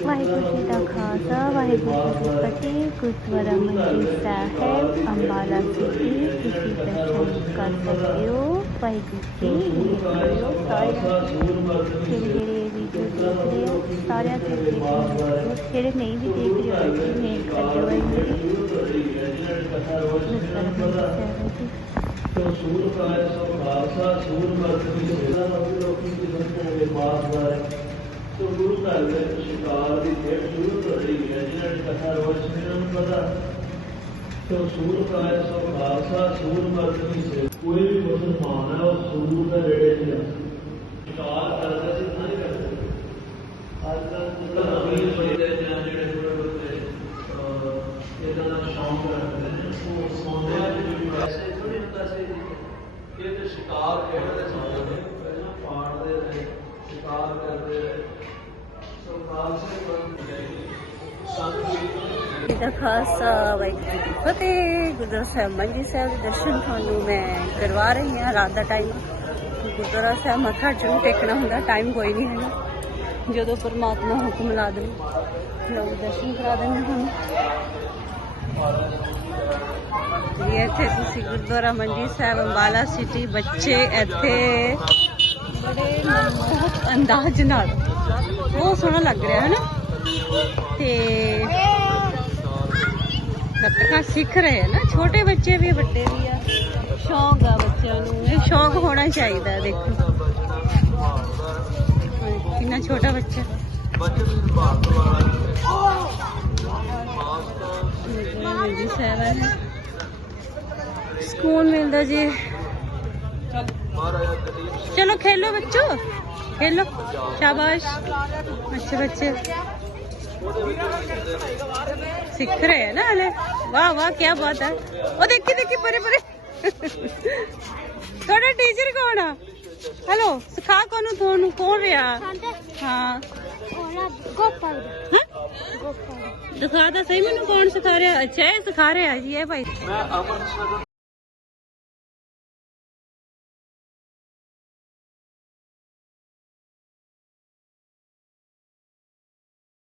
ਵਾਹਿਗੁਰੂ ਜੀ ਦਾ ਖਾਲਸਾ ਵਾਹਿਗੁਰੂ ਜੀ ਕੀ ਫਤਿਹ Gurdwara Manji Sahib Ambala city ਤੁਸੀਂ ਦਰਸ਼ਨ ਕਰ ਸਕਦੇ ਹੋ ਵਾਹਿਗੁਰੂ ਜੀ ਜਿਹੜੇ ਵੀਡੀਓ ਦੇਖ ਰਹੇ ਹੋ ਸਾਰਿਆਂ ਤੇ ਦੇਖੋ ਜਿਹੜੇ ਨਹੀਂ ਵੀ ਦੇਖ ਰਹੇ ਹੋ ਤੁਸੀਂ ਮੇਲ ਕਰਿਓ ਹੈ ਤੋ ਸੂਰ ਕਾਇ ਸੋ ਖਾਲਸਾ ਸੂਰ ਮਰਦ ਦੀ ਸੇਵਾ ਲੋਕੀ ਦੀ ਦੇ ਪਾਸ ਵਾਰੇ ਤੋ ਗੁਰੂ ਘਰ ਵਿੱਚ ਸ਼ਿਕਾਰ ਦੀ ਖੇਡ ਸ਼ੁਰੂ ਹੋ ਰਹੀ ਹੈ ਜਿਹਨਾਂ ਦੀ ਕਥਾ ਰੋਜ਼ ਸੁਣਨ ਨੂੰ ਪਤਾ ਤੋ ਸੂਰ ਕਾਇ ਸੋ ਖਾਲਸਾ ਸੂਰ ਮਰਦ ਦੀ ਸੇਵਾ ਕੋਈ ਵੀ ਮੁਸਲਮਾਨ ਹੈ ਉਹ ਸੂਰ ਦਾ ਰੇੜੇ ਤੇ ਆ ਸ਼ਿਕਾਰ ਕਰਦਾ ਸੀ ਨਹੀਂ ਕਰਦਾ ਅੱਜ ਕੱਲ੍ਹ ਜਿਹੜਾ ਨਵੀਂ ਪੀੜ੍ਹੀ ਦੇ ਜਾਂ ਜਿਹੜੇ ਥੋੜ੍ਹੇ ਬਹੁਤੇ ਅਹ, ਇਹਦਾ ਦਾ ਸ਼ੌਂਕ ਰੱਖਦੇ ਨੇ ਉਹ ਸੌਂਦੇ ਆ ਵੀ ਵੈਸੇ ਥੋੜੀ ਹੁੰਦਾ ਸੀ ਕਿ ਇਹ ਤੇ ਸ਼ਿਕਾਰ ਖੇਡਦੇ ਸੌਂਦੇ ਨੇ ਪਹਿਲਾਂ ਪਾੜਦੇ ਰਹੇ ਸ਼ਿਕਾਰ ਕਰਦੇ ਰਹੇ ਸੋ ਖਾਲਸੇ ਬੰਦ ਜਾਏਗੀ ਸੰਤ ਜੀ ਦਾ ਖਾਲਸਾ, ਵਾਹਿਗੁਰੂ ਜੀ ਕੀ ਫਤਿਹ। ਗੁਰਦੁਆਰਾ ਸਾਹਿਬ ਮੰਜੀ ਸਾਹਿਬ ਦੇ ਦਰਸ਼ਨ ਤੁਹਾਨੂੰ ਮੈਂ ਕਰਵਾ ਰਹੀ ਹਾਂ ਰਾਤ ਦਾ ਟਾਈਮ ਗੁਰਦੁਆਰਾ ਸਾਹਿਬ ਮੱਥਾ ਜ਼ਰੂਰ ਟੇਕਣਾ ਹੁੰਦਾ ਟਾਈਮ ਕੋਈ ਨਹੀਂ ਹੈਗਾ। ਜਦੋਂ ਪਰਮਾਤਮਾ ਹੁਕਮ ਲਾ ਦੇ ਲੋਕ ਦਰਸ਼ਨ ਕਰਾ ਦੇਣੇ ਤੁਹਾਨੂੰ। ਇੱਥੇ ਤੁਸੀਂ ਗੁਰਦੁਆਰਾ ਮੰਜੀ ਸਾਹਿਬ, ਅੰਬਾਲਾ ਸਿਟੀ ਬੱਚੇ ਇੱਥੇ ਬੜੇ ਮਨਮੋਹਕ ਅੰਦਾਜ਼ ਨਾਲ। ਬਹੁਤ ਸੋਹਣਾ ਲੱਗ ਰਿਹਾ, ਹੈ ਨਾ? ਤੇ ਗੱਤਕਾ ਸਿੱਖ ਰਹੇ ਆ ਨਾ, ਛੋਟੇ ਬੱਚੇ ਵੀ ਵੱਡੇ ਵੀ ਆ। ਸ਼ੌਂਕ ਆ ਬੱਚਿਆਂ ਨੂੰ, ਇਹ ਸ਼ੌਂਕ ਹੋਣਾ ਚਾਹੀਦਾ, ਦੇਖੋ। ਕਿੰਨਾ ਛੋਟਾ ਬੱਚਾ। ਜੀ ਸਾਹਿਬ ਹੈ। ਸਕੂਨ ਮਿਲਦਾ ਜੀ। ਚਲੋ, ਖੇਲੋ ਬੱਚੋ। ਖੇਲੋ। ਸ਼ਾਬਾਸ਼। ਅੱਛੇ ਬੱਚੇ। ਸਿੱਖ ਰਹੇ ਹੈ ਨਾ ਹਲੇ। ਵਾਹ ਵਾਹ ਕੀ ਬਾਤ ਹੈ। ਉਹ ਦੇਖੀ ਦੇਖੀ ਪਰੇ ਪਰੇ। ਤੁਹਾਡਾ ਟੀਚਰ ਕੌਣ ਆ? ਹੈਲੋ ਸਿਖਾ ਕੋਨੂੰ ਤੁਹਾਨੂੰ ਕੌਣ ਰਿਹਾ? ਹਾਂ। ਗੋਪਾਲ। ਹੈਂ? ਗੋਪਾਲ। ਦਿਖਾ ਤਾਂ ਸਹੀ ਮੈਨੂੰ ਕੌਣ ਸਿਖਾ ਰਿਹਾ? ਅੱਛਾ ਇਹ ਸਿਖਾ ਰਿਹਾ ਜੀ ਇਹ ਭਾਈ। ਮੈਂ ਅਮਰ